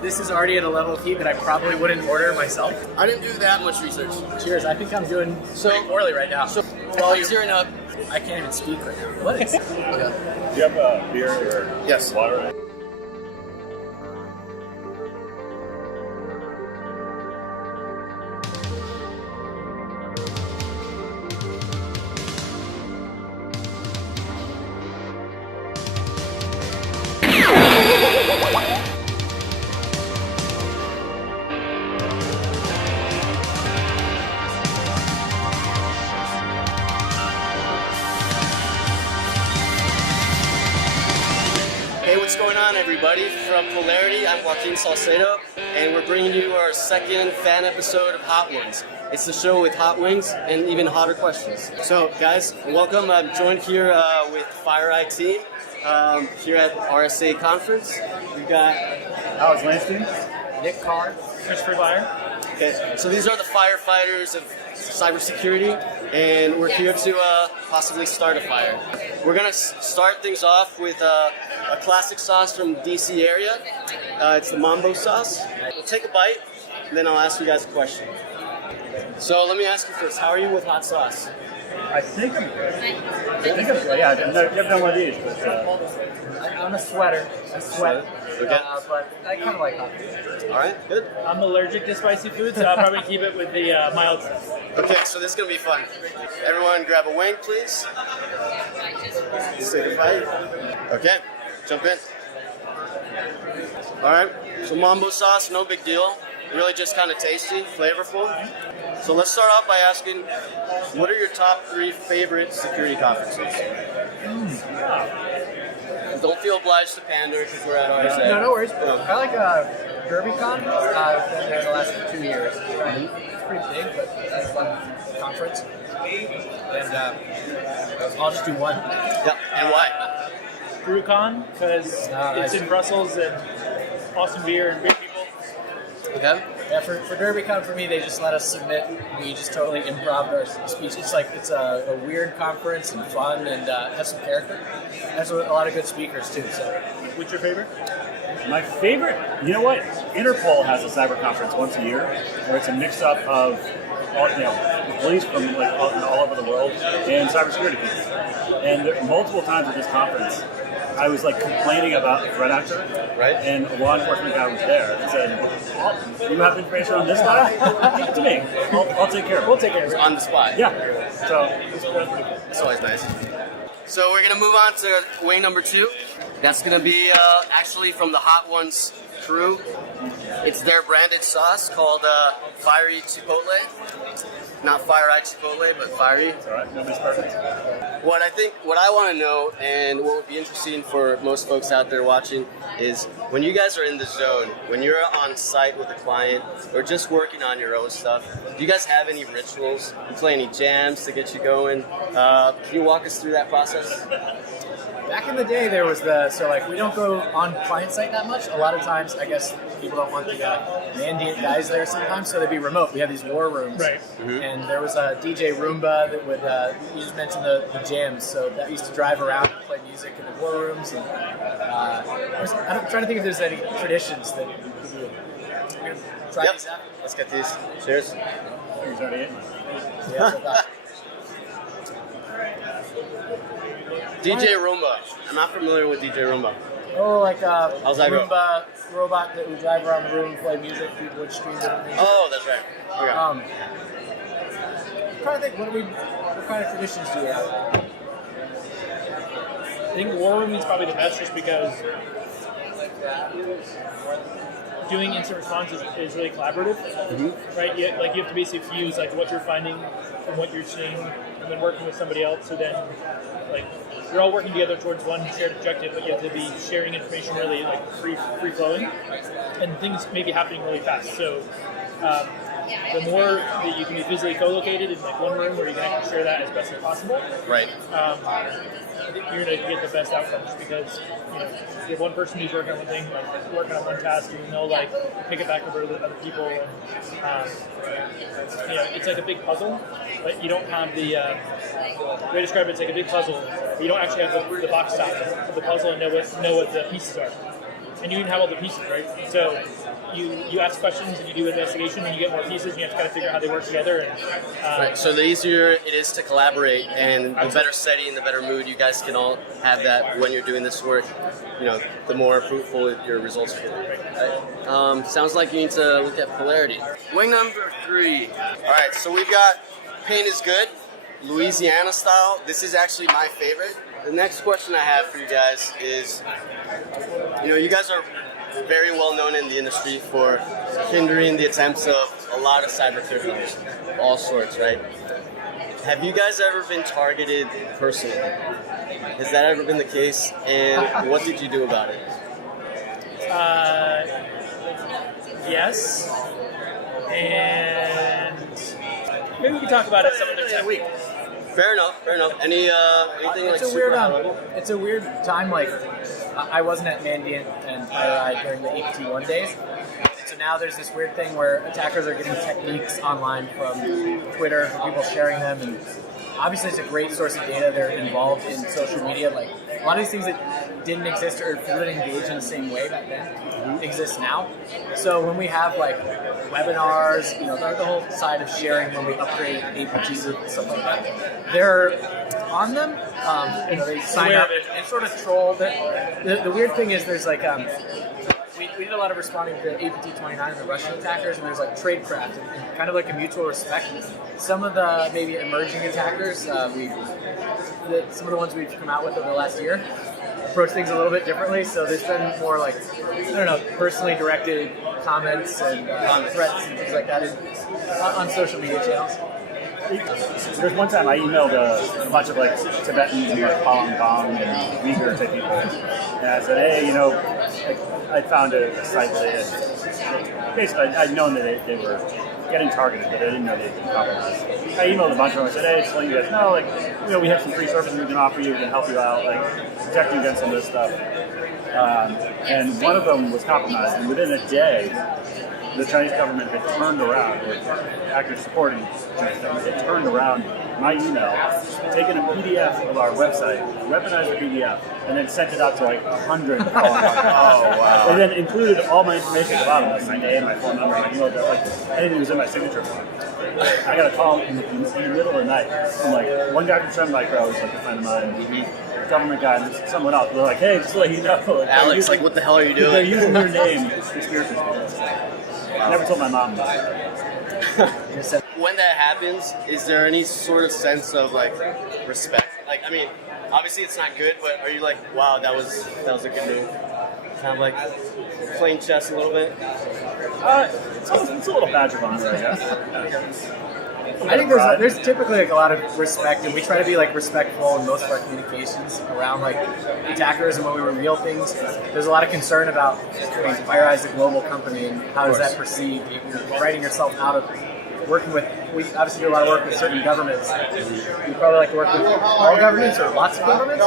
This is already at a level of heat that I probably wouldn't order myself. I didn't do that much research. Cheers. I think I'm doing pretty poorly right now. So while you're zeroing up, I can't even speak right now. What is it? okay. Do you have a beer or Yes. water? Hey, what's going on, everybody? From Polarity, I'm Joaquin Salcedo, and we're bringing you our second fan episode of Hot Ones. It's the show with hot wings and even hotter questions. So, guys, welcome. I'm joined here with Fire Eye team here at RSA conference. We've got Alex Lanston. Nick Carr. Christopher Byer. Okay, so these are the firefighters of cybersecurity, and we're here to possibly start a fire. We're gonna start things off with a classic sauce from DC area. It's the Mambo sauce. We'll take a bite, and then I'll ask you guys a question. So let me ask you first, how are you with hot sauce? I think I'm good. Yeah, I've never done one of these, but I'm a sweater. I sweat. Okay. But I kind of like hot. All right, good. I'm allergic to spicy food, so I'll probably keep it with the mild sauce. Okay, so this is gonna be fun. Everyone grab a wing, please. Let's take a bite. Okay, jump in. All right, so Mambo sauce, no big deal. Really just kind of tasty, flavorful. So let's start off by asking, what are your top 3 favorite security conferences? Don't feel obliged to pander because we're at RSA. No worries. I like DerbyCon. I've been there the last 2 years. It's pretty big, but it's a fun conference. And I'll just do one. Yeah, and why? BrewCon, because it's in Brussels and awesome beer and great people. Okay. Yeah, for DerbyCon, for me, they just let us submit. We just totally improv our speech. It's like it's a weird conference and fun and has some character. Has a lot of good speakers too. So, What's your favorite? my favorite, you know what? Interpol has a cyber conference once a year where it's a mix-up of all, police from like all over the world and cybersecurity people. And multiple times at this conference, I was like complaining about the threat actor, Right. and a law enforcement guy was there and said, "You have information on this guy? Give it to me. I'll take care of it." we'll take care of it. On the spot. Yeah. So it's pretty cool. That's always nice. So we're gonna move on to wing number 2. That's gonna be actually from the Hot Ones crew. It's their branded sauce called Fiery Chipotle. Not Fire Eye Chipotle, but Fiery. It's all right. Nobody's perfect. What I want to know, and what would be interesting for most folks out there watching, is when you guys are in the zone, when you're on site with a client, or just working on your own stuff, do you guys have any rituals? You play any jams to get you going? Can you walk us through that process? Back in the day, there was we don't go on client site that much. A lot of times, I guess people don't want the mandiant guys there sometimes, so they'd be remote. We had these war rooms. Right. And there was a DJ Roomba that would, you just mentioned the jams, so that used to drive around and play music in the war rooms. And I'm trying to think if there's any traditions that we would try these out. Let's get these. Cheers. He's already in. Yeah, so that- DJ Roomba. I'm not familiar with DJ Roomba. Oh, like a How's that go? Roomba robot that would drive around the room and play music. People would stream it. And Oh, that's right. Okay. I'm trying to think, what kind of traditions do we have? I think War Room is probably the best just because doing instant response is really collaborative, right? You have to basically fuse like what you're finding and what you're seeing, and then working with somebody else. So then, like, you're all working together towards one shared objective, but you have to be sharing information really like free flowing, and things may be happening really fast. So the more that you can be physically co-located in like one room where you can actually share that as best as possible, Right. I think you're going to get the best outcomes because you have one person who's working on one thing, like working on one task, and they'll like pick it back over to other people, and it's like a big puzzle, but you don't have the way to describe it's like a big puzzle, but you don't actually have the box top of the puzzle and know what the pieces are. and you even have all the pieces, right? So you ask questions and you do investigation, and you get more pieces, and you have to kind of figure out how they work together. And Right. So the easier it is to collaborate, and the better setting, the better mood you guys can all have that when you're doing this work, the more fruitful your results will be. Right? Sounds like you need to look at Polarity. Wing number 3. All right. So we've got paint is good, Louisiana style. This is actually my favorite. The next question I have for you guys is, you guys are very well known in the industry for hindering the attempts of a lot of cyber criminals, all sorts, right? Have you guys ever been targeted personally? Has that ever been the case? And what did you do about it? Yes, and maybe we can talk about it some other time. Fair enough. Anything like It's a super weird, high level? it's a weird time. Like, I wasn't at Mandiant and Polarity during the APT1 days. So now there's this weird thing where attackers are getting techniques online from Twitter, people sharing them, and obviously it's a great source of data. They're involved in social media. Like, a lot of these things that didn't exist or didn't engage in the same way back then exist now. So when we have like webinars, the whole side of sharing when we upgrade APTs and stuff like that, they're on them. They sign up and sort of troll. The weird thing is there's like we did a lot of responding to APT-29 and the Russian attackers, and there's like tradecraft and kind of like a mutual respect. Some of the maybe emerging attackers, some of the ones we've come out with over the last year, approach things a little bit differently. So there's been more like, personally directed comments and threats and things like that on social media channels. There's one time I emailed a bunch of like Tibetans and like Falun Gong and Uyghur type people, and I said, hey, I found a site that basically I'd known that they were getting targeted, but I didn't know they'd been compromised. I emailed a bunch of them. I said, hey, just let you guys know, we have some free services we can offer you, we can help you out, protect you against some of this stuff. And one of them was compromised, and within a day, the Chinese government had turned around, or actors supporting the Chinese government had turned around my email, taken a PDF of our website, weaponized the PDF, and then sent it out to 100 calling. Oh, wow. And then included all my information at the bottom, like my name, my phone number, my email address, anything was in my signature form. I got a call in the middle of the night from one guy from Sun Micro, who's a friend of mine, government guy, and someone else. They're like, hey, just to let you know. Alex, what the hell are you doing? They're using your name for spiritual stuff. I never told my mom about it. When that happens, is there any sort of sense of respect? Obviously it's not good, but are you like, wow, that was a good move? Kind of playing chess a little bit? It's a little badge of honor, I guess. I think there's typically a lot of respect, and we try to be respectful in most of our communications around attackers, and when we reveal things, there's a lot of concern about FireEye is a global company and how is that perceived. You're writing yourself out of working with. We obviously do a lot of work with certain governments. We probably like to work with all governments or lots of governments,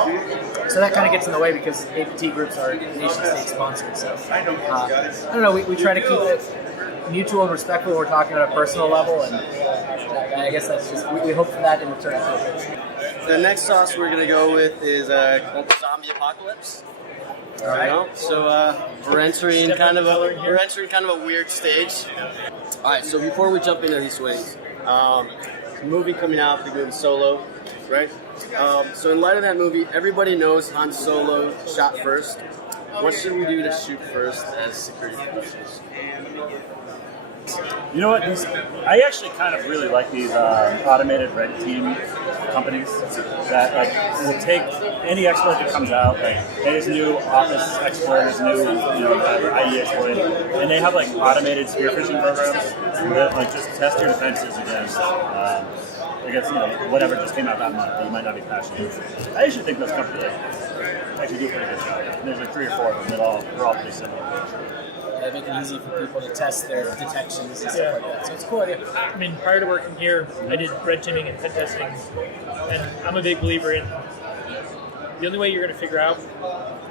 so that kind of gets in the way because APT groups are nation-state sponsored. So I don't know. We try to keep it mutual and respectful when we're talking on a personal level, and I guess that's just, we hope for that in return. The next sauce we're going to go with is called Zombie Apocalypse. All right. So we're entering kind of a weird stage. All right, so before we jump into these ways, a movie coming out, big movie Solo, right? So in light of that movie, everybody knows Han Solo shot first. What should we do to shoot first as security professionals? You know what? I actually kind of really like these automated red team companies that will take any exploit that comes out, there's new Office exploit, there's new IE exploit, and they have automated spear phishing programs that just test your defenses against whatever just came out that month that you might not be patching. I actually think those companies actually do a pretty good job. And there's 3 or 4 of them that they're all pretty similar. They make it easy for people to test their detections and stuff like that. So it's a cool idea. Prior to working here, I did red teaming and pen testing, and I'm a big believer in the only way you're going to figure out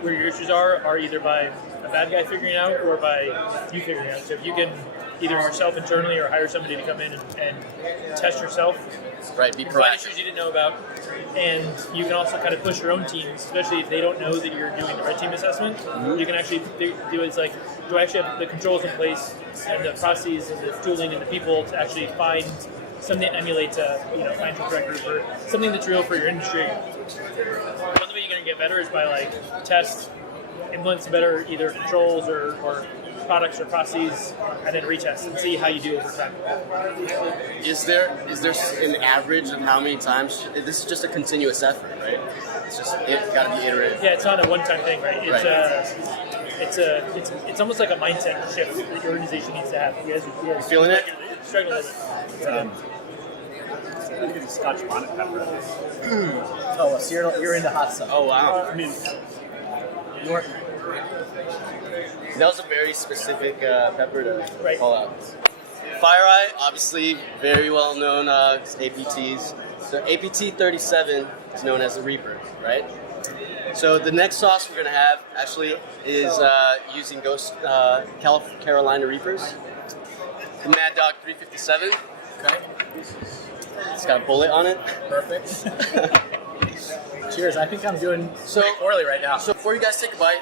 where your issues are either by a bad guy figuring it out or by you figuring it out. So if you can either yourself internally or hire somebody to come in and test yourself, Right, be find proactive. issues you didn't know about, and you can also kind of push your own teams, especially if they don't know that you're doing the red team assessment. You can actually do it's like, do I actually have the controls in place and the processes and the tooling and the people to actually find something that emulates a financial correct group or something that's real for your industry. One way you're going to get better is by like test, implement better either controls or products or processes, and then retest and see how you do over time. Is there an average of how many times? This is just a continuous effort, right? It's just got to be iterative. Yeah, it's not a one-time thing, right? It's Right. it's almost like a mindset shift that your organization needs to have. You guys Feeling it? struggle with it. I think it's Scotch bonnet pepper. Oh, so you're into hot stuff. Oh wow, I mean, You're, that was a very specific pepper to Right. call out. FireEye, obviously very well known APTs. So APT 37 is known as the Reaper, right? So the next sauce we're gonna have actually is using Ghost Carolina Reapers. The Mad Dog 357. okay, It's got a bullet on it. perfect. Cheers. I think I'm doing So- pretty poorly right now. So before you guys take a bite,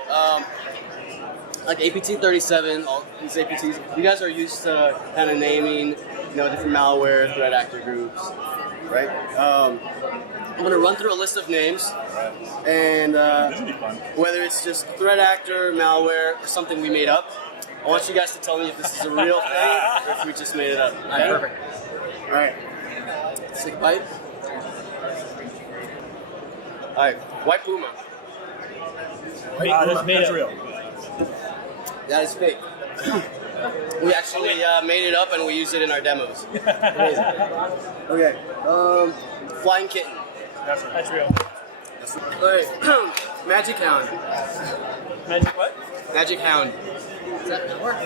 like APT 37, all these APTs, you guys are used to kind of naming, different malware, threat actor groups, right? I'm gonna run through a list of names, and this would be fun. whether it's just threat actor, malware, or something we made up, I want you guys to tell me if this is a real thing or if we just made it up. All right, perfect. All right. Let's take a bite. All right. White Puma. That's real. That is fake. We actually made it up and we used it in our demos. Amazing. Okay. Flying Kitten. That's real. All right. Magic Hound. Magic what? Magic Hound. Does that work?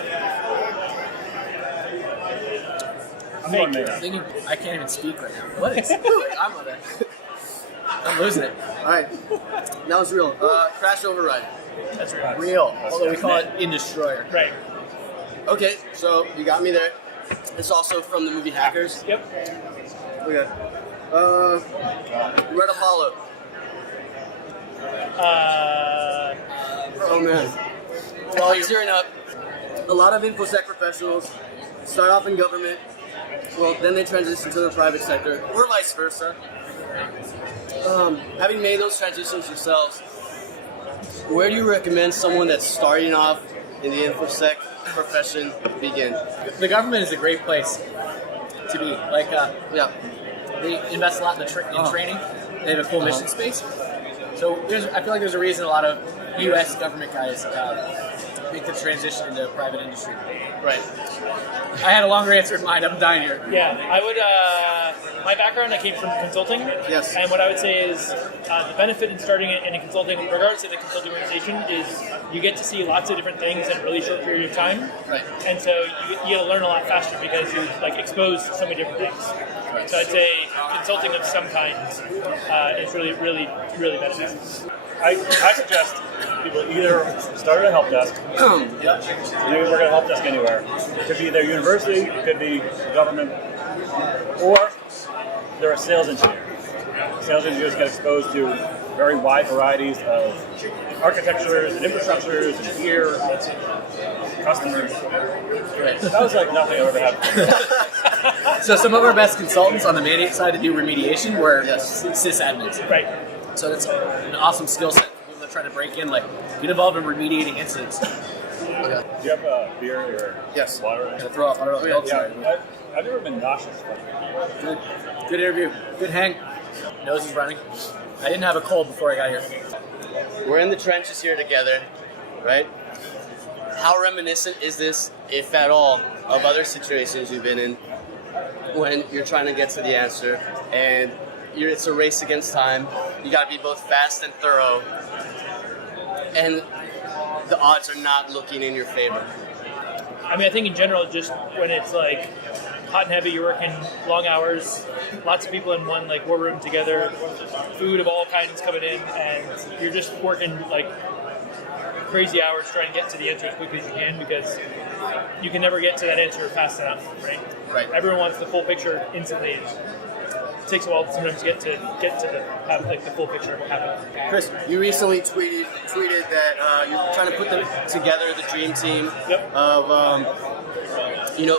I'm going to I think I can't even speak right now. What is? I'm losing it. All right. That was real. Crash Override. That's real. Real. That's Although we good. call it In Destroyer. Right. Okay, so you got me there. It's also from the movie Hackers. Yep. Okay. Red Apollo. Oh man. Well, you're tearing up. A lot of infosec professionals start off in government. Well, then they transition to the private sector, or vice versa. Having made those transitions yourselves, where do you recommend someone that's starting off in the infosec profession begin? The government is a great place to be. Like, Yeah. they invest a lot in training. They have a cool mission space. So I feel like there's a reason a lot of U.S. government guys make the transition into private industry. Right. I had a longer answer in mind. I'm dying here. Yeah, I would. My background, I came from consulting. Yes. And what I would say is the benefit in starting in a consulting, regardless of the consulting organization, is you get to see lots of different things in a really short period of time. Right. And so you get to learn a lot faster because you're exposed to so many different things. So I'd say consulting of some kind is really, really, really beneficial. I suggest people either start at a help desk. Maybe work at a help desk anywhere. It could be their university, it could be government, or they're a sales engineer. Sales engineers get exposed to very wide varieties of architectures and infrastructures and gear, customers. That was like nothing I've ever had before. So some of our best consultants on the mandate side to do remediation were Yes. sysadmins. Right. So that's an awesome skill set for people that try to break in, get involved in remediating incidents. Do you have beer or Yes. water? Gonna throw off. I don't know what else. I've never been nauseous. Good interview. Good hang. Nose is running. I didn't have a cold before I got here. We're in the trenches here together, right? How reminiscent is this, if at all, of other situations you've been in when you're trying to get to the answer and it's a race against time. You got to be both fast and thorough, and the odds are not looking in your favor. I mean, I think in general, just when it's hot and heavy, you're working long hours, lots of people in one war room together, food of all kinds coming in, and you're just working crazy hours trying to get to the answer as quickly as you can, because you can never get to that answer fast enough, right? Right. Everyone wants the full picture instantly. It takes a while to sometimes get to have like the full picture of what happened. Chris, you recently tweeted that you're trying to put together the dream team Yep. of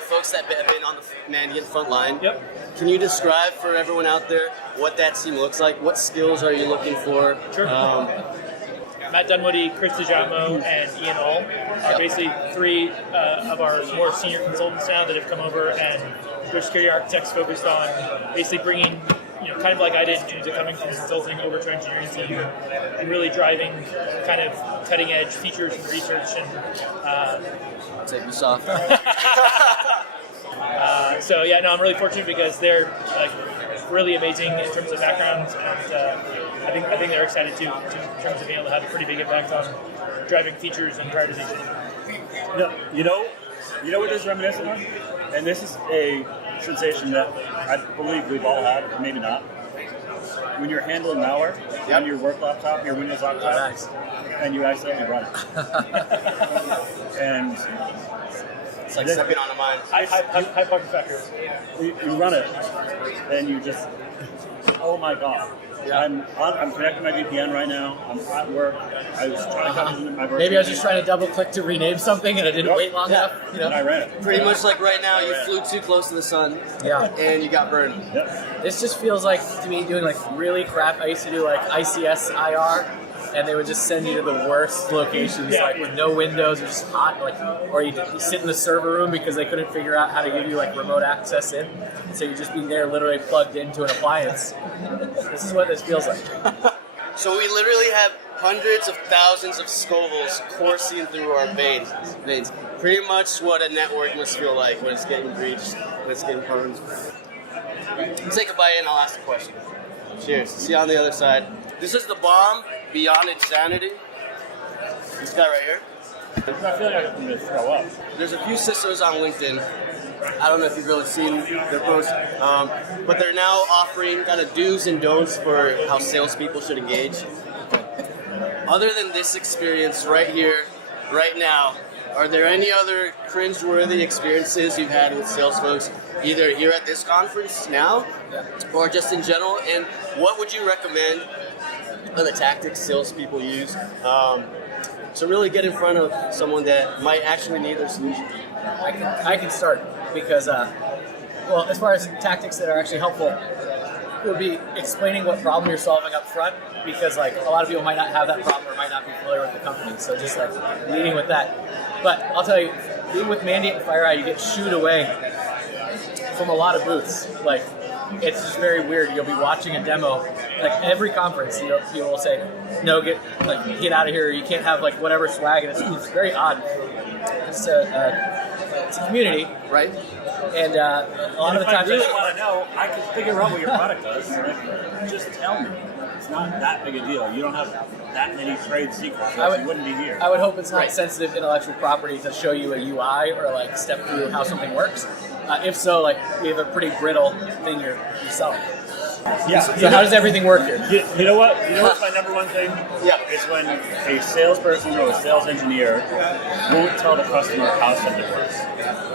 folks that have been on the Mandiant front line. Yep. Can you describe for everyone out there what that team looks like? What skills are you looking for? Sure. Matt Dunwoody, Chris DeJamo, and Ian All are basically three of our more senior consultants now that have come over, and they're security architects focused on basically bringing, kind of like I did in terms of coming from consulting over to engineering team and really driving kind of cutting edge features and research and Take you soft. So yeah, no, I'm really fortunate because they're like really amazing in terms of backgrounds, and I think they're excited too in terms of being able to have a pretty big impact on driving features and prioritization. You know what this is reminiscent of? And this is a sensation that I believe we've all had, or maybe not. When you're handling malware on your work laptop, your Windows laptop, Nice. and you accidentally run it. And It's like stepping on a mine. High pocket factor. you run it, and you just, oh my god. I'm connecting my VPN right now. I'm at work. I was trying to come into my work. Maybe I was just trying to double click to rename something and I didn't wait long enough. And I ran it. Pretty much like right now, you flew too close to the sun, and you got burned. Yep. This just feels like to me doing like really crap. I used to do like ICS IR, and they would just send you to the worst locations, like with no windows or just hot, or you sit in the server room because they couldn't figure out how to give you like remote access in, so you'd just be there literally plugged into an appliance. This is what this feels like. So we literally have hundreds of thousands of Scovilles coursing through our veins. Pretty much what a network must feel like when it's getting breached, when it's getting burned. Take a bite and I'll ask the question. Cheers. See you on the other side. This is the bomb beyond insanity. This guy right here. I feel like I'm going to throw up. There's a few sisters on LinkedIn. I don't know if you've really seen their posts, but they're now offering kind of do's and don'ts for how salespeople should engage. Other than this experience right here, right now, are there any other cringe-worthy experiences you've had with sales folks, either here at this conference now, or just in general? And what would you recommend are the tactics salespeople use to really get in front of someone that might actually need their solution? I can start because, as far as tactics that are actually helpful, it would be explaining what problem you're solving up front, because like a lot of people might not have that problem or might not be familiar with the company, so just like leading with that. But I'll tell you, being with Mandiant and FireEye, you get shooed away from a lot of booths. Like, it's just very weird. You'll be watching a demo, like every conference, people will say, no, get out of here. You can't have like whatever swag, and it's very odd. It's a community, Right? and a lot of the If I times, really want to know, I can figure out what your product does. Just tell me. It's not that big a deal. You don't have that many trade secrets, or you wouldn't be here. I would hope it's not sensitive intellectual property to show you a UI or like step through how something works. If so, like we have a pretty brittle thing you're selling. Yeah. So how does everything work here? You know what? You know what's my number one thing? Yeah. Is when a salesperson or a sales engineer won't tell the customer how something works.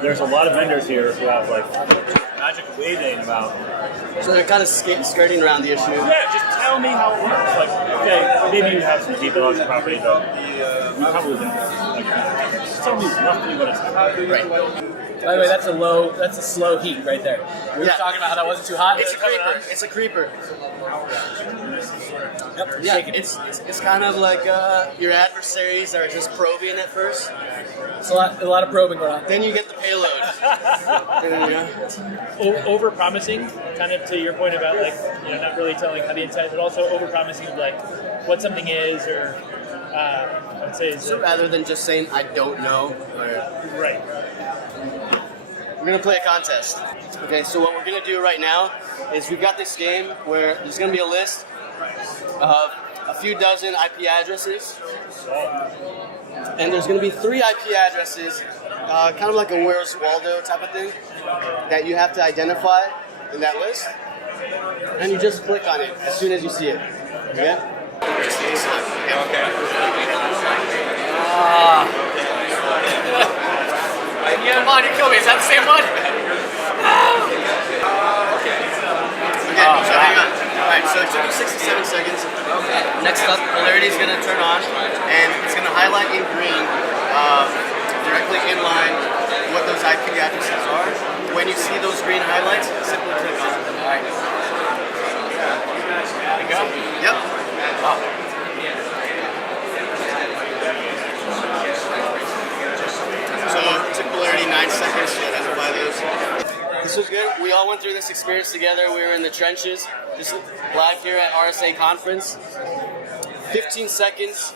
There's a lot of vendors here who have like magic waving about. So they're kind of skirting around the issue. Yeah, just tell me how it works. Like, okay, maybe you have some deep intellectual property, but you probably don't. Like, just tell me roughly what it's like. Right. By the way, that's a slow heat right there. We were talking about how that wasn't too hot. It's a creeper. It's a creeper. Yep, Yeah, shaking. it's kind of like your adversaries are just probing at first. It's a lot of probing going on. Then you get the payload. Over promising, kind of to your point about like not really telling how the inside, but also over promising like what something is, or I'd say is So rather than just saying I don't know. right. We're gonna play a contest. Okay, so what we're gonna do right now is we've got this game where there's gonna be a list of a few dozen IP addresses, and there's gonna be 3 IP addresses, kind of like a Where's Waldo type of thing, that you have to identify in that list, and you just click on it as soon as you see it. Okay? Come on, you kill me. Is that the same one? Okay, so hang on. Alright, so it took you 67 seconds. Next up, Polarity is going to turn on, and it's going to highlight in green, directly in line, what those IP addresses are. When you see those green highlights, simply click on them. Alright. There we go. Yep. So it took Polarity 9 seconds to identify those. This was good. We all went through this experience together. We were in the trenches, just live here at RSA conference. 15 seconds,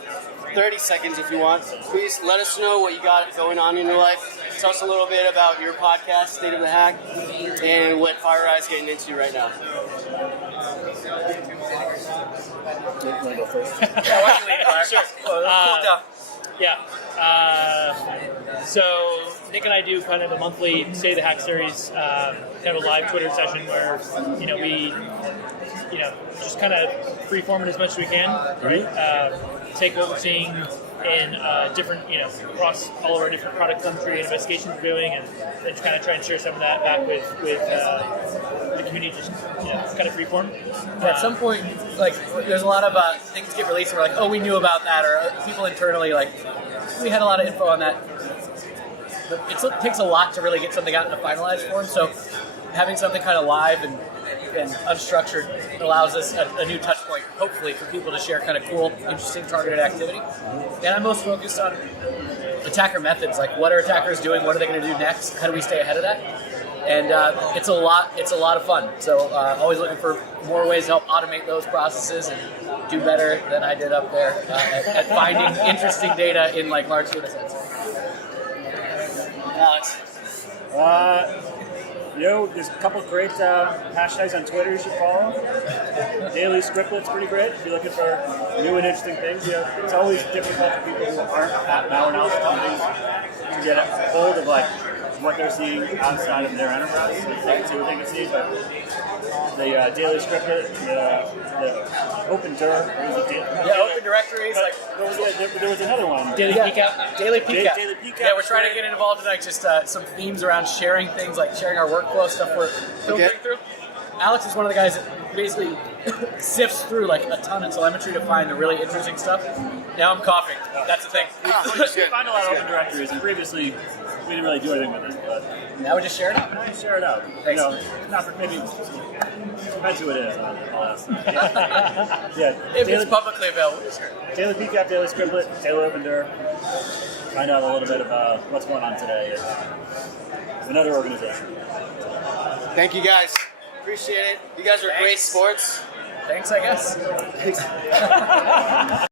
30 seconds if you want. Please let us know what you got going on in your life. Tell us a little bit about your podcast, State of the Hack, and what FireEye is getting into right now. You want to go first? Sure. Cool down. Yeah. So Nick and I do kind of a monthly State of the Hack series, kind of a live Twitter session where we just kind of freeform it as much as we can, right? Take what we're seeing in different, across all of our different product country investigations we're doing, and just kind of try and share some of that back with the community, just kind of freeform. At some point, like, there's a lot of things get released, and we're like, oh, we knew about that, or people internally, like, we had a lot of info on that. But it takes a lot to really get something out in a finalized form, so having something kind of live and unstructured allows us a new touch point, hopefully, for people to share kind of cool, interesting targeted activity. And I'm most focused on attacker methods, like what are attackers doing, what are they going to do next, how do we stay ahead of that? And it's a lot of fun. So always looking for more ways to help automate those processes and do better than I did up there at finding interesting data in like large data sets. Alex. There's a couple great hashtags on Twitter you should follow. Daily Scriptlet's pretty great if you're looking for new and interesting things. It's always difficult for people who aren't malware analysis companies to get a hold of like what they're seeing outside of their enterprise. So they can see what they can see, but the Daily Scriptlet, the Open Deux, Open directories. Like there was another one. Daily Peek Out. Daily Peek Out. Daily Peek Out. Yeah, we're trying to get involved in like just some themes around sharing things, like sharing our workflow stuff we're filtering through. Alex is one of the guys that basically sifts through like a ton of telemetry to find the really interesting stuff. Now I'm coughing. That's the thing. We find a lot of open directories, and previously we didn't really do anything with it, but now we just share it out. now we share it out. Thanks. Not for maybe depends who it is. I'll ask. Yeah. If it's publicly available, just share it. Daily Peek Out, Daily Scriptlet, Daily Open Deux. Find out a little bit of what's going on today at another organization. Thank you guys. Appreciate it. You guys are great sports. Thanks, I guess.